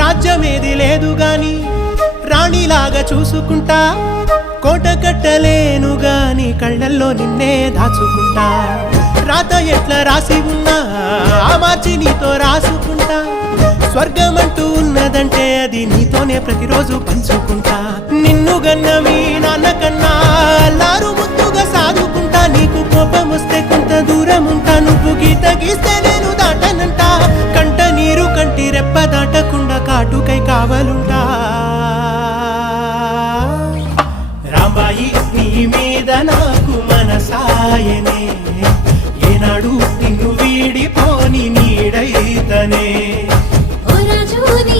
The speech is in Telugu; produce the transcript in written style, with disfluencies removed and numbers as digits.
రాజ్యమేది లేదు గాని రాణిలాగా చూసుకుంటా, కోట కట్టలేను గాని కళ్ళల్లో నిన్నే దాచుకుంటా. రాత ఎట్లా రాసి ఉన్నా ఆ మార్చి నీతో రాసుకుంటా. స్వర్గమంటూ ఉన్నదంటే అది నీతోనే ప్రతిరోజు పంచుకుంటా. నిన్ను గన్న మీ నాన్న కన్నా అల్లారు ముద్దుగా సాదుకుంటా. నీకు కోపం వస్తే కొంత దూరం ఉంటా, నువ్వు గీత గీస్తే నేను దాటనంట. కంట నీరు కంటి రెప్ప దాటకుండా కాటుకై కావలుంటా. రాంబాయి నీ మీద నాకు మనసాయనే, ఏనాడు నిన్ను వీడిపోని నీడైతనే. ఓ రాజు నీ